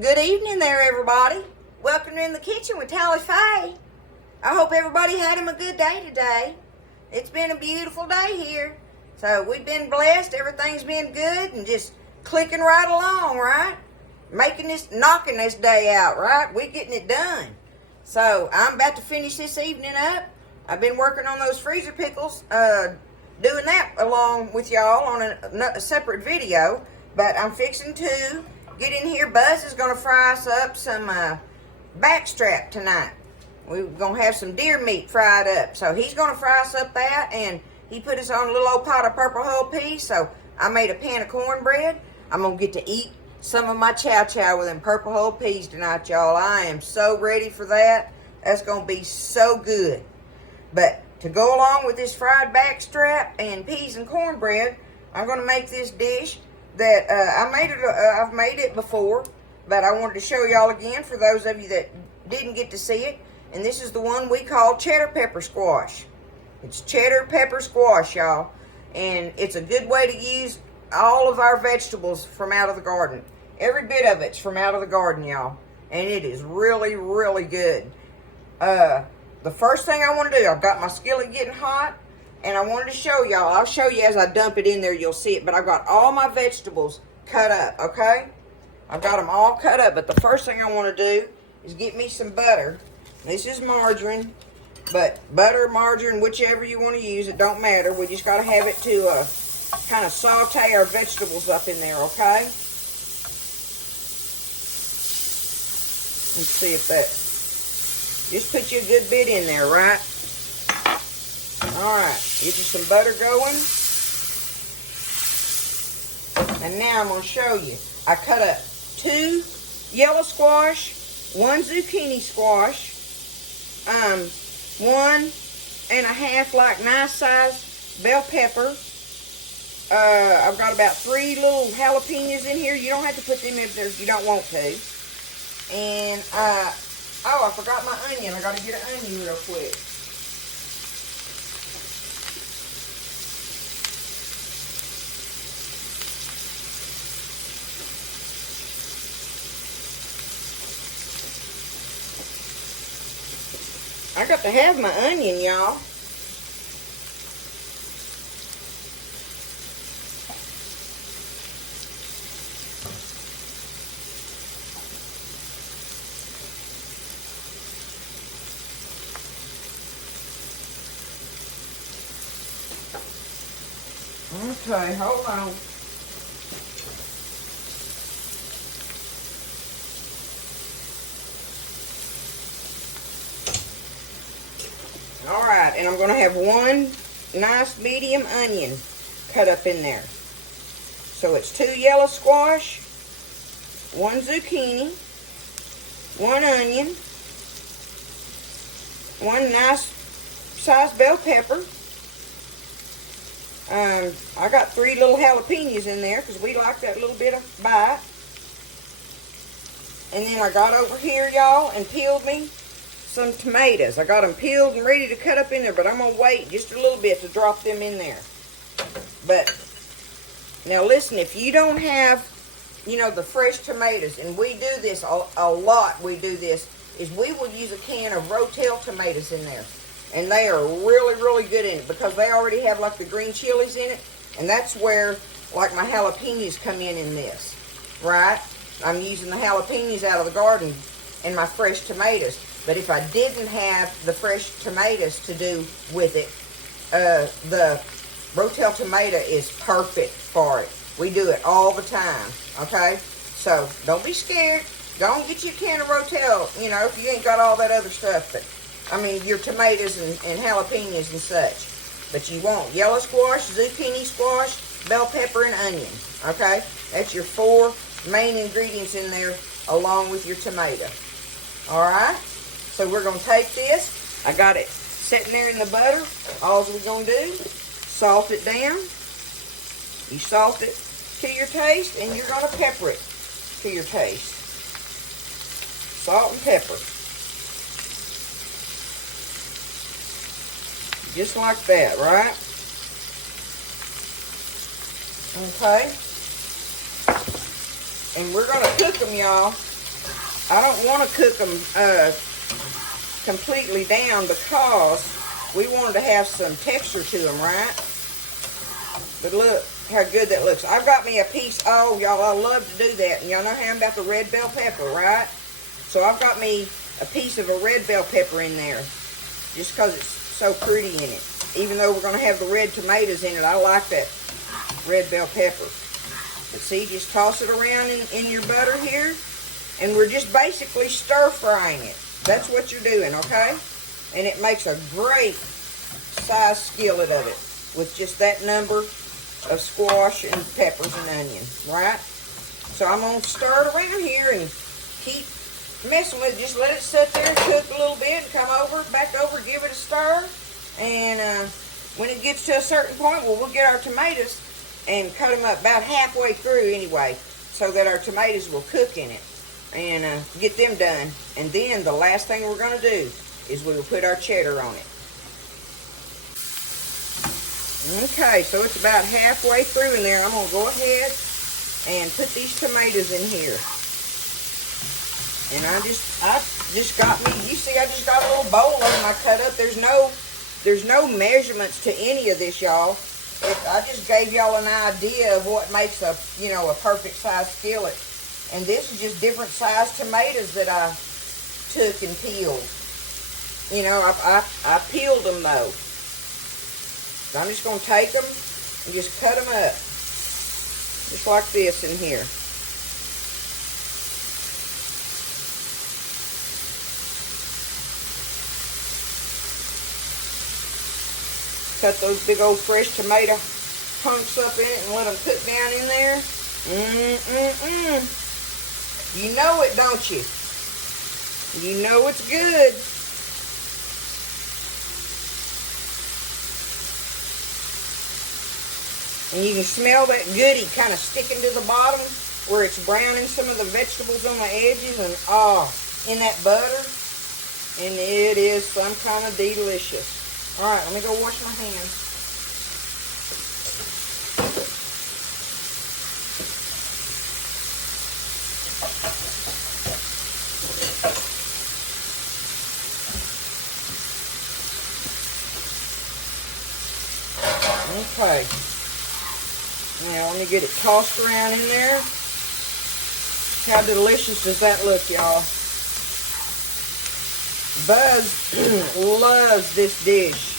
Good evening there, everybody. Welcome in the kitchen with Tally Faye. I hope everybody had him a good day today. It's been a beautiful day here. So we've been blessed. Everything's been good and just clicking right along, right? Knocking this day out, right? We're getting it done. So I'm about to finish this evening up. I've been working on those freezer pickles, doing that along with y'all on a separate video. But I'm fixing to get in here. Buzz is going to fry us up some backstrap tonight. We're going to have some deer meat fried up. So he's going to fry us up that, and he put us on a little old pot of purple whole peas. So I made a pan of cornbread. I'm going to get to eat some of my chow chow with them purple whole peas tonight, y'all. I am so ready for that. That's going to be so good. But to go along with this fried backstrap and peas and cornbread, I'm going to make this dish that I've made it before, but I wanted to show y'all again for those of you that didn't get to see it. And this is the one we call cheddar pepper squash. It's cheddar pepper squash, y'all. And it's a good way to use all of our vegetables from out of the garden. Every bit of it's from out of the garden, y'all. And it is really, really good. The first thing I want to do, I've got my skillet getting hot. And I wanted to show y'all. I'll show you as I dump it in there. You'll see it. But I've got all my vegetables cut up, okay? I've got them all cut up. But the first thing I want to do is get me some butter. This is margarine. But butter, margarine, whichever you want to use, it don't matter. We just got to have it to kind of saute our vegetables up in there, okay? Let's see if that... Just put you a good bit in there, right? Alright, get you some butter going. And now I'm going to show you. I cut up 2 yellow squash, 1 zucchini squash, 1.5 like nice size bell pepper. I've got about 3 little jalapenos in here. You don't have to put them in there if you don't want to. And, oh, I forgot my onion. I got to get an onion real quick. I got to have my onion, y'all. Okay, hold on. Alright, and I'm going to have 1 nice medium onion cut up in there. So it's 2 yellow squash, 1 zucchini, 1 onion, 1 nice size bell pepper. I got 3 little jalapenos in there because we like that little bit of bite. And then I got over here, y'all, and peeled me some tomatoes. I got them peeled and ready to cut up in there, but I'm going to wait just a little bit to drop them in there. But, now listen, if you don't have, you know, the fresh tomatoes, and we do this a lot, we do this, is we will use a can of Rotel tomatoes in there. And they are really, really good in it because they already have, like, the green chilies in it. And that's where, like, my jalapenos come in this, right? I'm using the jalapenos out of the garden and my fresh tomatoes. But if I didn't have the fresh tomatoes to do with it, the Rotel tomato is perfect for it. We do it all the time, okay? So, don't be scared. Go and get you a can of Rotel, you know, if you ain't got all that other stuff. But, I mean, your tomatoes and jalapenos and such. But you want yellow squash, zucchini squash, bell pepper, and onion, okay? That's your 4 main ingredients in there along with your tomato, all right? So we're going to take this. I got it sitting there in the butter. All we're going to do, salt it down. You salt it to your taste, and you're going to pepper it to your taste. Salt and pepper. Just like that, right? Okay. And we're going to cook them, y'all, I don't want to cook them completely down because we wanted to have some texture to them, right? But look how good that looks. I've got me a piece. Oh, y'all, I love to do that. And y'all know how I'm about the red bell pepper, right? So I've got me a piece of a red bell pepper in there just because it's so pretty in it. Even though we're going to have the red tomatoes in it, I like that red bell pepper. But see, just toss it around in your butter here. And we're just basically stir frying it. That's what you're doing, okay? And it makes a great size skillet of it with just that number of squash and peppers and onion, right? So I'm going to stir it around here and keep messing with it. Just let it sit there and cook a little bit and come over, back over, give it a stir. And when it gets to a certain point, well, we'll get our tomatoes and cut them up about halfway through anyway so that our tomatoes will cook in it and get them done. And then the last thing we're going to do is we will put our cheddar on it. Okay, so it's about halfway through in there. I'm going to go ahead and put these tomatoes in here. And I just got me, you see, I just got a little bowl of them I cut up. There's no measurements to any of this, y'all. I just gave y'all an idea of what makes a perfect size skillet. And this is just different size tomatoes that I took and peeled. You know, I peeled them though. So I'm just going to take them and just cut them up. Just like this in here. Cut those big old fresh tomato hunks up in it and let them cook down in there. You know it, don't you? You know it's good. And you can smell that goodie kind of sticking to the bottom where it's browning some of the vegetables on the edges and in that butter. And it is some kind of delicious. All right, let me go wash my hands. Okay. Now, let me get it tossed around in there. How delicious does that look, y'all? Buzz loves this dish.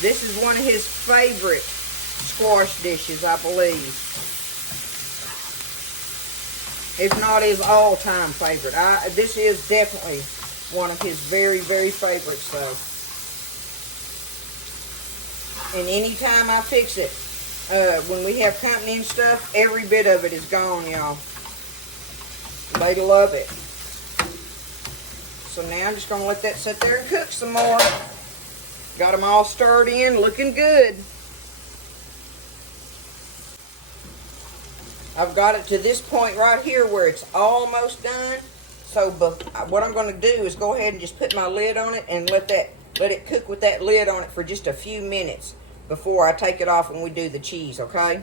This is one of his favorite squash dishes, I believe. If not his all-time favorite. This is definitely one of his very, very favorites, though. And anytime I fix it, when we have company and stuff, every bit of it is gone, y'all. They love it. So now I'm just going to let that sit there and cook some more. Got them all stirred in, looking good. I've got it to this point right here where it's almost done. So what I'm going to do is go ahead and just put my lid on it and let it cook with that lid on it for just a few minutes before I take it off and we do the cheese, okay?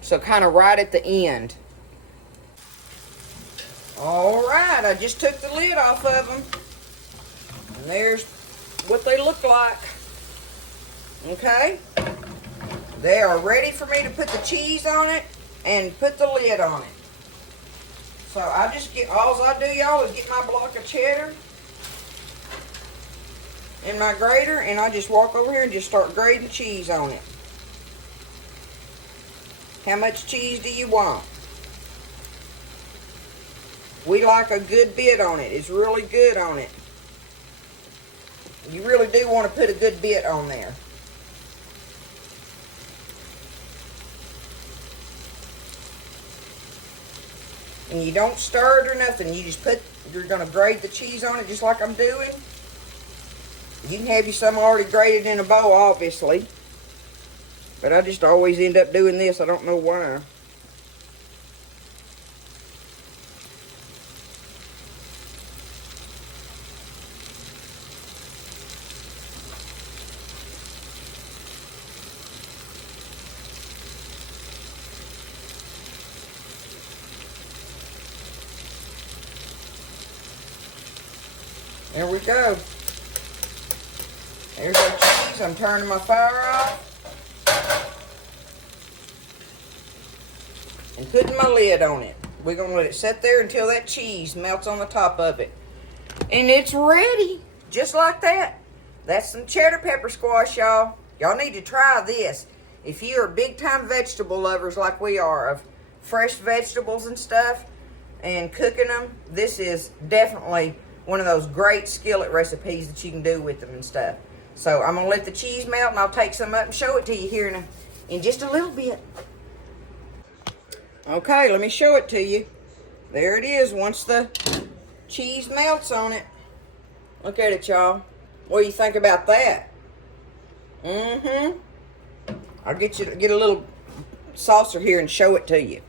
So kind of right at the end. Alright, I just took the lid off of them. And there's what they look like. Okay? They are ready for me to put the cheese on it and put the lid on it. So I just all I do, y'all, is get my block of cheddar and my grater, and I just walk over here and just start grating cheese on it. How much cheese do you want? We like a good bit on it. It's really good on it. You really do want to put a good bit on there. And you don't stir it or nothing. You just you're going to grate the cheese on it just like I'm doing. You can have you some already grated in a bowl, obviously. But I just always end up doing this. I don't know why. There we go. There's our cheese. I'm turning my fire off. And putting my lid on it. We're going to let it sit there until that cheese melts on the top of it. And it's ready. Just like that. That's some cheddar pepper squash, y'all. Y'all need to try this. If you're big-time vegetable lovers like we are, of fresh vegetables and stuff, and cooking them, this is definitely one of those great skillet recipes that you can do with them and stuff. So I'm going to let the cheese melt, and I'll take some up and show it to you here in just a little bit. Okay, let me show it to you. There it is once the cheese melts on it. Look at it, y'all. What do you think about that? I'll get a little saucer here and show it to you.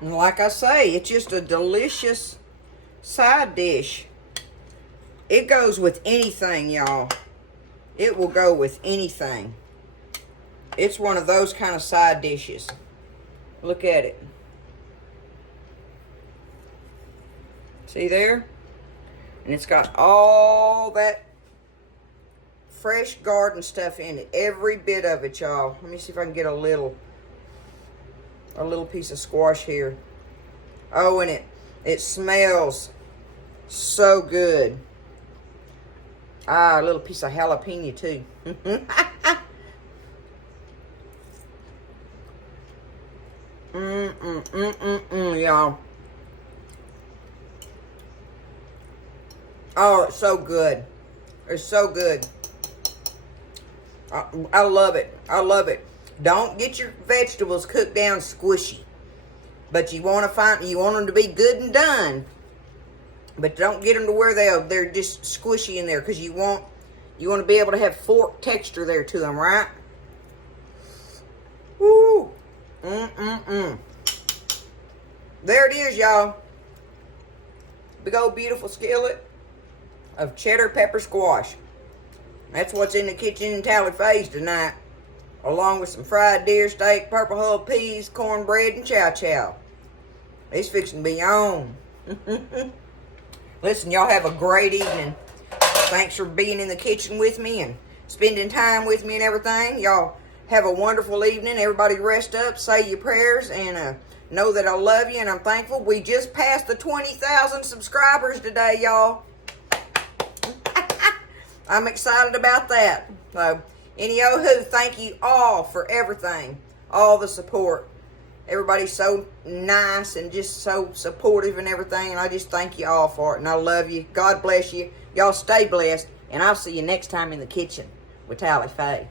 And like I say, it's just a delicious side dish. It goes with anything, y'all. It will go with anything. It's one of those kind of side dishes. Look at it. See there? And it's got all that fresh garden stuff in it. Every bit of it, y'all. Let me see if I can get a little piece of squash here. Oh, and it smells so good. Ah, a little piece of jalapeno too. Y'all. Oh, it's so good. It's so good. I love it. I love it. Don't get your vegetables cooked down squishy. But you want them to be good and done. But don't get them to where they're just squishy in there, because you want to be able to have fork texture there to them, right? Woo! There it is, y'all. Big old beautiful skillet of cheddar pepper squash. That's what's in the kitchen in Tally Faye's tonight, along with some fried deer steak, purple hull peas, cornbread, and chow chow. It's fixing to be on. Listen, y'all have a great evening. Thanks for being in the kitchen with me and spending time with me and everything. Y'all have a wonderful evening. Everybody rest up, say your prayers, and know that I love you and I'm thankful. We just passed the 20,000 subscribers today, y'all. I'm excited about that. So, any-oh-who, thank you all for everything. All the support. Everybody's so nice and just so supportive and everything. And I just thank you all for it. And I love you. God bless you. Y'all stay blessed. And I'll see you next time in the kitchen with Tally Faye.